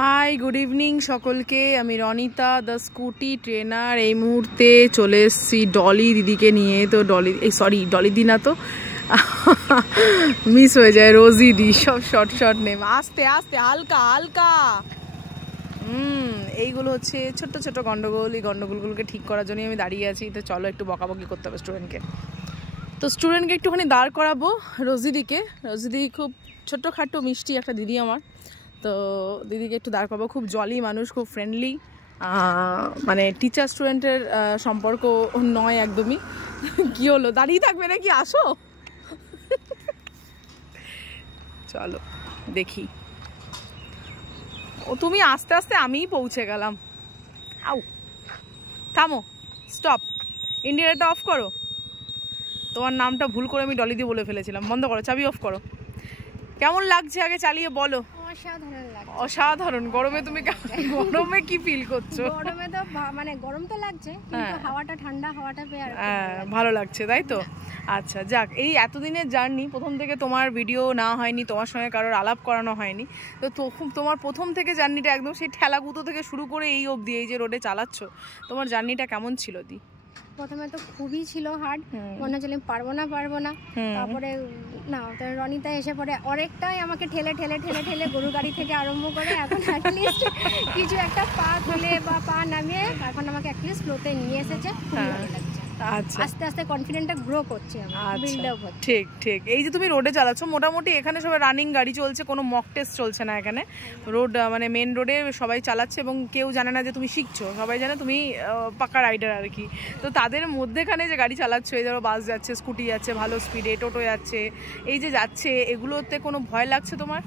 Hi good evening সকলকে। আমি Ronita the scooty trainer. এই মুহূর্তে চলে এসেছি ডলি দিদিকে নিয়ে। তো ডলি দি না, তো মিস হয়ে যায়, রোজি দি, সব শর্ট শর্ট নেম। আস্তে আস্তে, হালকা হালকা। এইগুলো হচ্ছে ছোট্ট ছোট্ট গন্ডগোল। এই গন্ডগোলগুলোকে ঠিক করার জন্যই আমি দাঁড়িয়ে আছি। তো চলো একটু বকাবকি করতে হবে স্টুডেন্টকে। তো স্টুডেন্টকে একটুখানি দাঁড় করাবো রোজিদিকে। রোজিদি খুব ছোট্টখাটো মিষ্টি একটা দিদি আমার। তো দিদিকে একটু দাঁড় করাবো। খুব জলি মানুষ, খুব ফ্রেন্ডলি, মানে টিচার স্টুডেন্টের সম্পর্ক নয় একদমই। কি হলো, দাঁড়িয়ে থাকবে নাকি? আসো, চলো দেখি। ও তুমি আস্তে আস্তে, আমিই পৌঁছে গেলাম। আউ, থামো, স্টপ, ইন্ডিকেটরটা অফ করো। তোমার নামটা ভুল করে আমি ডলি দিয়ে বলে ফেলেছিলাম। বন্ধ করো, চাবি অফ করো। কেমন লাগছে আগে চালিয়ে বলো। অসাধারণ লাগছে। অসাধারণ। গরমে তুমি গরমে কি ফিল করছো? গরমে তো মানে গরম তো লাগছে, কিন্তু হাওয়াটা ঠান্ডা, হাওয়াটা পেয়ে ভালো লাগছে, তাই তো? আচ্ছা যাক, এই এতদিনের জার্নি, প্রথম থেকে তোমার ভিডিও না হয়নি, তোমার সঙ্গে কারোর আলাপ করানো হয়নি। তো তোমার প্রথম থেকে জার্নিটা একদম সেই ঠেলাগুতো থেকে শুরু করে এই অবধি, এই যে রোডে চালাচ্ছ, তোমার জার্নিটা কেমন ছিল দি? প্রথমে তো খুবই ছিল হার্ড, মনে হচ্ছিল পারবো না। তারপরে না, রনিতা এসে পরে অনেকটাই আমাকে ঠেলে ঠেলে ঠেলে ঠেলে গরু গাড়ি থেকে আরম্ভ করে এখন অ্যাটলিস্ট কিছু একটা পা তুলে বা পা নামিয়ে এখন আমাকে অ্যাটলিস্ট ফ্লোতে নিয়ে এসেছে। খুবই ভালো লাগছে। আচ্ছা, আস্তে আস্তে কনফিডেন্টটা গ্রো করছে আমার, বিল্ড আপ হচ্ছে। ঠিক ঠিক। এই যে তুমি রোডে চালাচ্ছ, মোটামুটি এখানে সবাই রানিং গাড়ি চলছে, কোনো মক টেস্ট চলছে না এখানে। রোড মানে মেন রোডে সবাই চালাচ্ছে এবং কেউ জানে না যে তুমি শিখছো, সবাই জানে তুমি পাকা রাইডার আর কি। তো তাদের মধ্যেখানে যে গাড়ি চালাচ্ছ, এই ধরো বাস যাচ্ছে, স্কুটি যাচ্ছে ভালো স্পিডে, টোটো যাচ্ছে, এই যে যাচ্ছে, এগুলোতে কোনো ভয় লাগছে তোমার?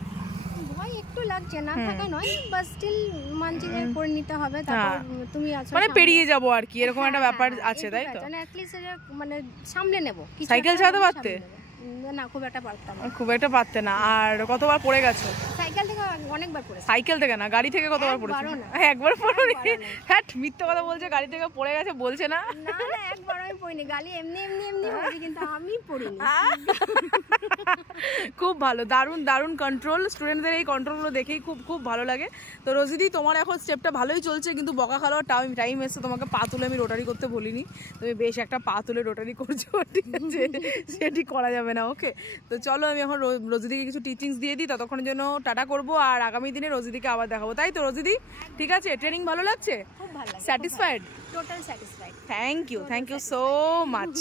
ভয় একটু লাগছে, না থাকা নয়, বাট স্টিল মানছি যে করে নিতে হবে। তারপর তুমি আছো, মানে পেরিয়ে যাবো আর কি, এরকম একটা ব্যাপার আছে, তাই তো? মানে অ্যাটলিস্ট মানে সামনে নেব। সাইকেল চালাতে পারতে? না, খুব একটা পারতাম না। খুব একটা পারতে না। আর কতবার পড়ে গেছো? সাইকেল থেকে অনেকবার পড়েছি। সাইকেল থেকে না, গাড়ি থেকে কতবার পড়েছো? একবার পড়োনি? হ্যাঁ, মিথ্যে কথা বলছে, গাড়ি থেকে পড়ে গেছে বলছে না। না না, একবার আমি পড়িনি, গাড়ি এমনি এমনি এমনি পড়েছি, কিন্তু আমি পড়িনি। খুব ভালো, দারুণ দারুণ কন্ট্রোল। স্টুডেন্টদের এই কন্ট্রোলগুলো দেখেই খুব খুব ভালো লাগে। তো রোজিদি, তোমার এখন স্টেপটা ভালোই চলছে, কিন্তু বকা খাওয়ার টাইম এসছে। তোমাকে পা তুলে আমি রোটারি করতে বলিনি, তুমি বেশ একটা পা তুলে রোটারি করছো, ঠিক আছে? সেটি করা যাবে না, ওকে? তো চলো, আমি এখন রোজিদিকে কিছু টিচিংস দিয়ে দিই, ততক্ষণের জন্য টাটা করবো। আর আগামী দিনে রোজিদিকে আবার দেখাবো, তাই তো রোজিদি? ঠিক আছে, ট্রেনিং ভালো লাগছে? খুব ভালো লাগছে। Satisfied? Total satisfied. Thank you so much.